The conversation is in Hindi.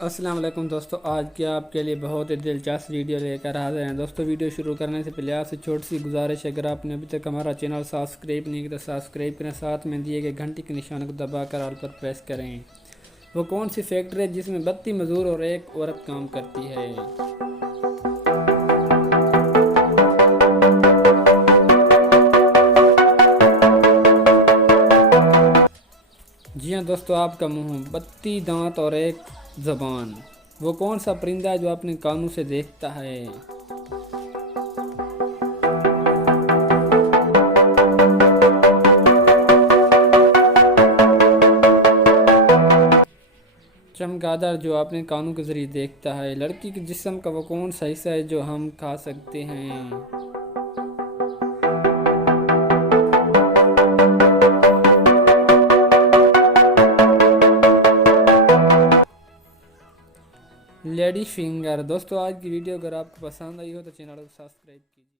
अस्सलाम वालेकुम दोस्तों, आज के आपके लिए बहुत ही दिलचस्प वीडियो लेकर हाजिर हैं। दोस्तों वीडियो शुरू करने से पहले आपसे छोटी सी गुजारिश है, अगर आपने अभी तक हमारा चैनल सब्सक्राइब नहीं किया तो सब्सक्राइब करें, साथ में दिए गए घंटी के निशान को दबाकर ऑल पर प्रेस करें। वो कौन सी फैक्ट्री है जिसमें 32 मजदूर और एक औरत काम करती है? जी हाँ दोस्तों, आपका मुंह, 32 दांत और एक जबान। वो कौन सा परिंदा है जो अपने कानों से देखता है? चमगादड़, जो अपने कानों के जरिए देखता है। लड़की के जिस्म का वो कौन सा हिस्सा है जो हम खा सकते हैं? Lady finger. दोस्तों आज की वीडियो अगर आपको पसंद आई हो तो चैनल को सब्सक्राइब कीजिए।